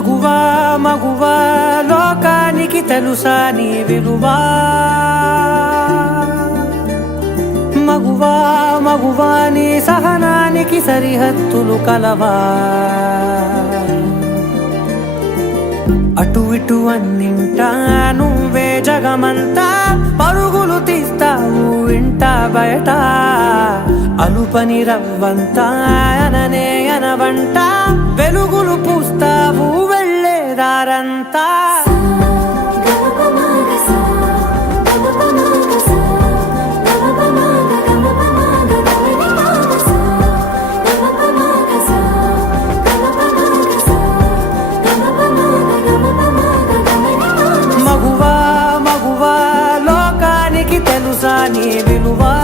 మగువా మగువా లోకానికి తెలుసా నీ విలువా మగువా మగువా నీ సహనానికి సరిహద్దులు కలవా అటు ఇటు అన్నింటా నువ్వే జగమంతా పరుగులు తీస్తావు ఇంట బయట అలుపని రవ్వంతా అననే అనవంట వెలుగులు పూస్తావు వెళ్ళేదారంతా మగువా మగువా లోకానికి తెలుసా నీ విలువా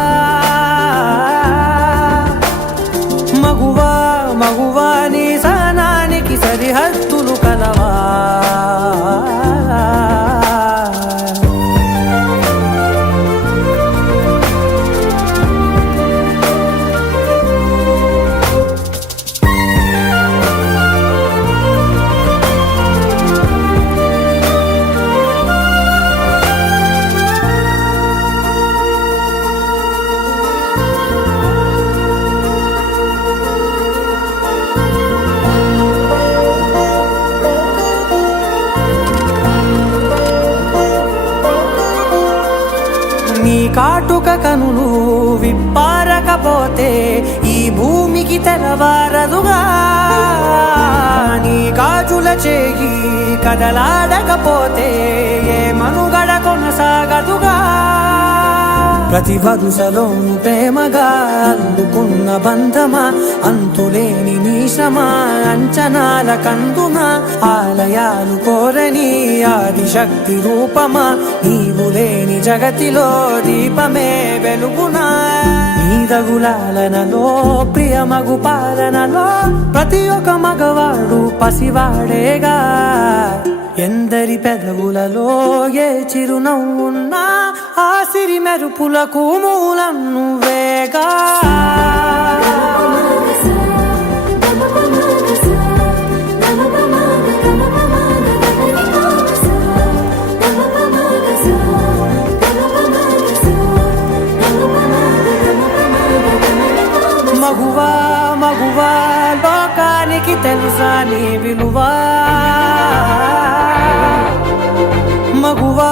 మగువా మగువా నీ సహనానికి సరిహద్దులు కలవా నీ కాటుక కనులు విప్పారకపోతే ఈ భూమికి తెలవారదుగా నీ గాజుల చేయి కదలాడకపోతే ఏ మనుగడ కొనసాగదుగా ప్రతి వరుసలోను ప్రేమగా అల్లుకున్న బంధమా అంతులేని నీశమా అంచనాల కందుమా ఆలయాలు కోరని ఆదిశక్తి రూపమా నీవు లేని జగతిలో దీపమే వెలుగునా నీదగులాలనలో ప్రియమగు పాలనలో ప్రతి ఒక్క మగవాడు పసివాడేగా ఎందరి పెదవులలో ఏ చిరునవ్వున్నా ఆ సిరి మెరుపులకు మూలం నువ్వేగా మగువా మగువా లోకానికి తెలుసా నీ విలువా మగువా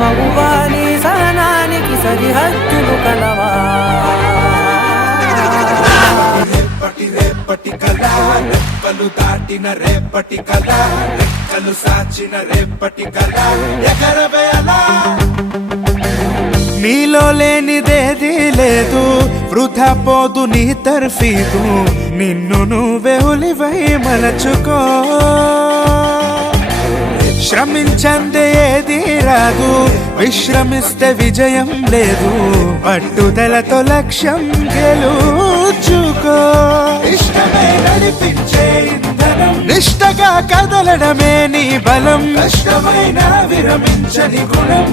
మగువా నీ సహనానికి సరిహద్దులు కలవా రేపటి రేపటి కళ రెప్పలు దాటిన రేపటి కళ రెక్కలు సాచిన రేపటి కళ ఎగరవేయలా నీలో లేనిదేది లేదు వృధా పోదు నీ తర్ఫీదు నిన్ను నువ్వే ఉలివై మలచుకో శ్రమించందే ఏది రాదు విశ్రమిస్తే విజయం లేదు పట్టుదలతో లక్ష్యం గెలుచుకో ఇష్టమే నడిపించే ఇంధనం నిష్టగా కదలడమే నీ బలం కష్టమైన విరమించని గుణం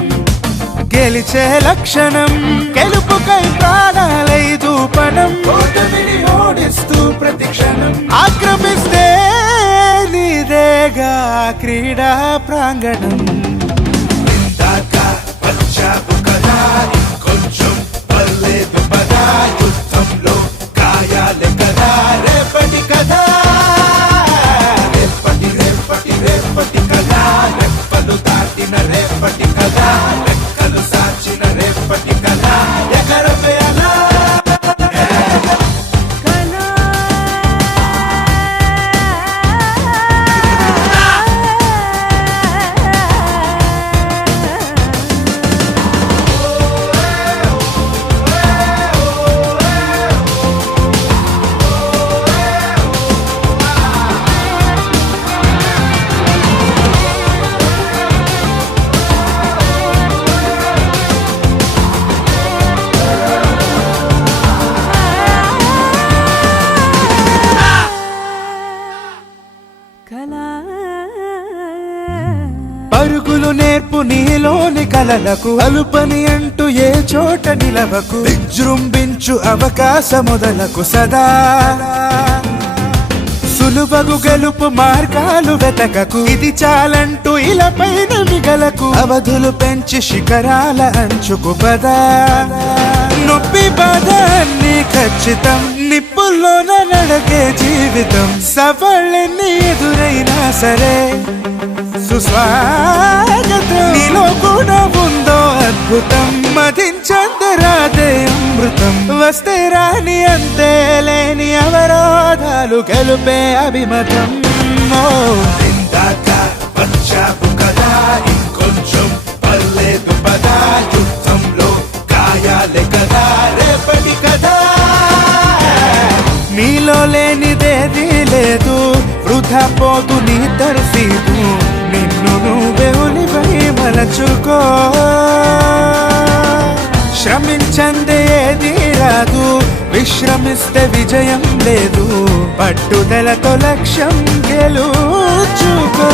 గెలిచే లక్షణం గెలుపుకై ప్రాణాలై దూపనం ఓటమిని ఓడిస్తూ ప్రతిక్షణం ఆక్రమిస్తే నీదేగా క్రీడా ప్రాంగణం ఇందాక వచ్చావు కదా ఇంకొంచెం పర్లేదు పదా యుద్ధంలో గాయాలే కదా రేపటి కదా రేపటి రేపటి రేపటి కదా రెప్పలు దాటిన రేపటి కదా రెక్కలు సాచిన రేపటి కదా ఎగరవేయలా పరుగులు నేర్పు నీలోని కలలకు అలుపని అంటూ ఏ చోట నిలవకు విజృంభించు అవకాశ మొదలకు సదా సులువగు గెలుపు మార్గాలు వెతకకు, ఇది చాలంటూ ఇలా పైన మిగలకు. అవధులు పెంచి శిఖరాల అంచుకు పదా, నొప్పి బాధ అన్ని ఖచ్చితం, నిప్పుల్లోన నడకే జీవితం. సవాళ్ళెన్ని ఎదురైనా సరే సుస్వాగతం, నీలో కూడా ఉందో అద్భుతం. మదించందరాదే అమృతం, వస్తే రాని అంతే లేని అవరోధాలు గెలుపే అభిమతం. ఇందాక వచ్చావు కదా, ఇంకొంచెం పర్లేదు పదా, యుద్ధంలో గాయాలే కదా రేపటి కదా. నీలో లేనిదేది లేదు, వృధా పోదు నీ తర్ఫీదు, నిన్ను నువ్వే ఉలిపై మలచుకో. శ్రమించందే ఏది రాదు, విశ్రమిస్తే విజయం లేదు, పట్టుదలతో లక్ష్యం గెలుచుకో.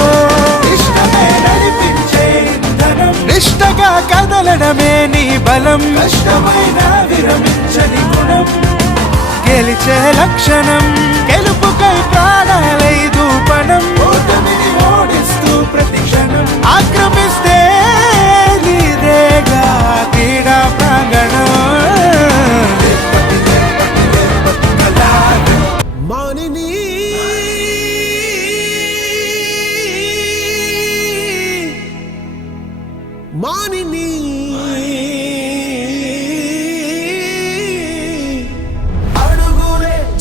ఇష్టమే నడిపించే ఇంధనం, నిష్టగా కదలడమే నీ బలం, కష్టమైన విరమించని గుణం గెలిచే లక్షణం. గెలుపుకై ప్రాణాలైదు పణం, ఓటమిని ఓడిస్తూ ప్రతి క్షణం ఆక్రమిస్తే నీదేగా క్రీడా ప్రాంగణం. మానిని మానిని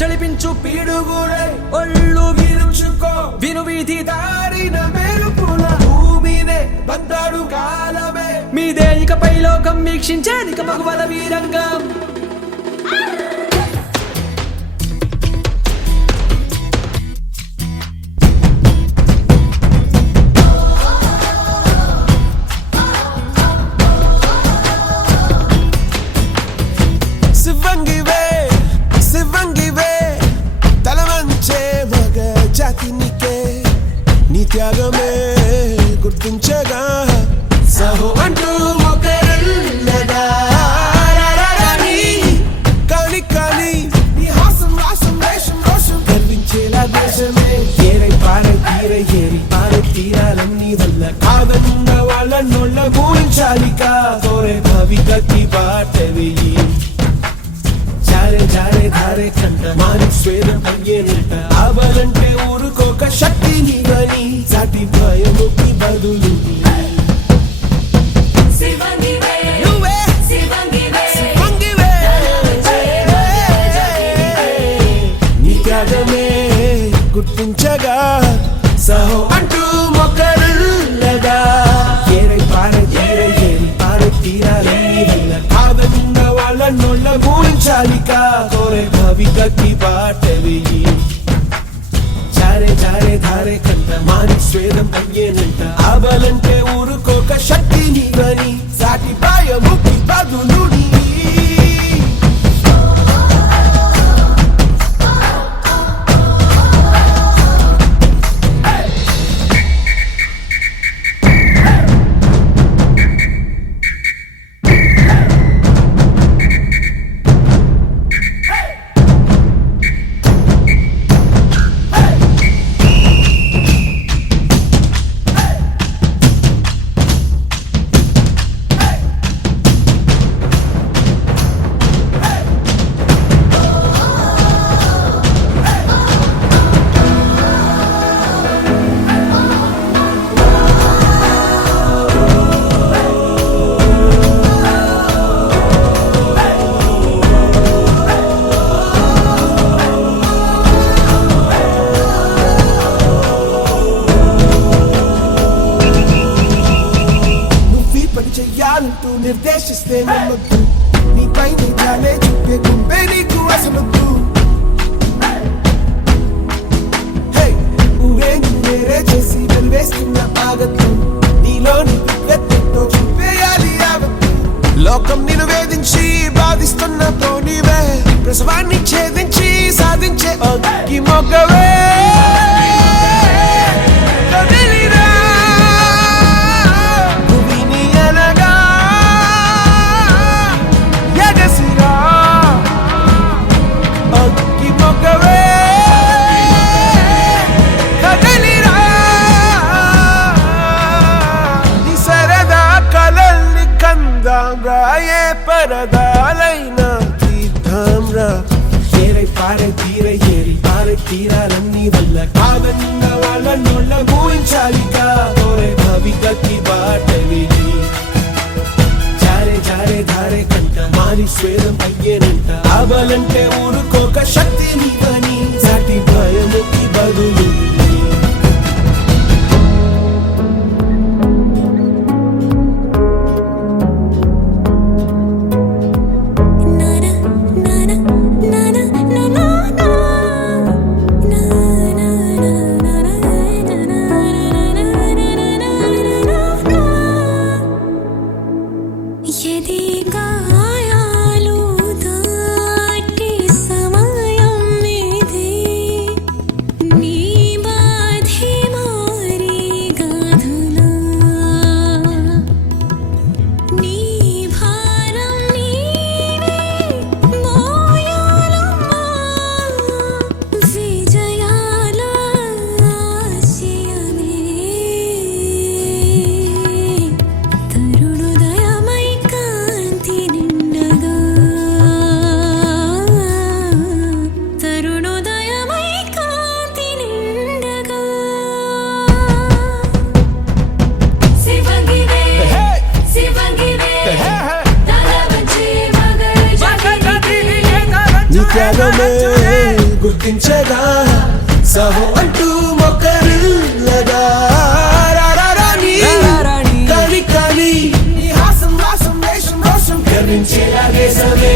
చలిపించు పీడుగులే ఒళ్ళు విరుచుకో, విను వీధి దారిన మెరుపుల భూమినే బందాడు కాలమే మీదే ఇకపై లోకం వీక్షించానిక మగువల వీరంగం. శివంగివే శివంగివే తలవంచే మగ జాతినికే, నీ త్యాగమే గుర్తించగా సహో అంటూ ఒకరున్నదా. కాని కాని నీ హాసం రాసం వేషం రోషం గర్వించేలా దేశమే ఏరై పారై తీరై ఏరి పారై తీరాలన్నీ వల్ల కాదన్న వాళ్ళ నోళ్ళ ఊహించాలిక. తోరే భవికకి బాట వెయ్యి జారే జారే ధారే కంట మారి స్వేదం అయ్యేనంట. ఆవాలంటే ఊరుకోక శక్తి నీవని, సాటి భయముకి బదులు నీ త్యాగమే గుర్తించగా సహో అంటూ మొక్కరులగా. ఏరై పారై తీరై ఏరి పారై తీరాలన్నీ వల్ల కాదన్న వాళ్ళ నోళ్ళ ఊహించాలిక. కోరే భవికకి బాట వెయ్యి జారే జారే ధారే కంట మారి స్వేదం అయ్యేనంట. ఆవాలంటే ఊరుకోక శక్తి నీవని, సాటి భయముకి బదులు నీ. చెయ్యాలంటూ నిర్దేశిస్తే నమ్మద్దు, నీపై నిజాలే చెప్పే గుంపే నీకు అసలొద్దు. ఊరే వేరే చేసి వెలివేస్తున్న ఆగద్దు, నీలోని విద్వెత్తో చూపేయాలి యావత్తు. లోకం నిన్ను వేధించి బాధిస్తున్న తోనివే, ప్రసవాన్ని ఛేదించి సాధించే అగ్గి మొగ్గవే. పరదాలైన తీర్థంరా ఏరై పారై తీరై ఏరి పారై తీరాలన్నీ వల్ల కాదన్న వాళ్ళ నోళ్ళ ఊహించాలిగా ఓరే భవిగకి బాటలి జారే జారే ధారే కంట మారి స్వేదం అయ్యేనంట అవలంటే ఊరుకోక శక్తి నీవని జాటి భయముకి బదులు यदि गायालु दाटी समयं मेदे नी बाधे मारी गाधुला नी भारं नीवे मोयालम्मा विजयाल आशयमे తరుణోదయమై కాంతి నిండగా తరుణోదయమై కాంతి నిండగా శివంగివే శివంగివే తలవంచి నీ త్యాగమే గుర్తించగా సహో అంటూ మొక్కరిల్లగా రారారాణి కానీ నీ హాసం వాసం వేషం రోషం గర్వించేలా దేశమే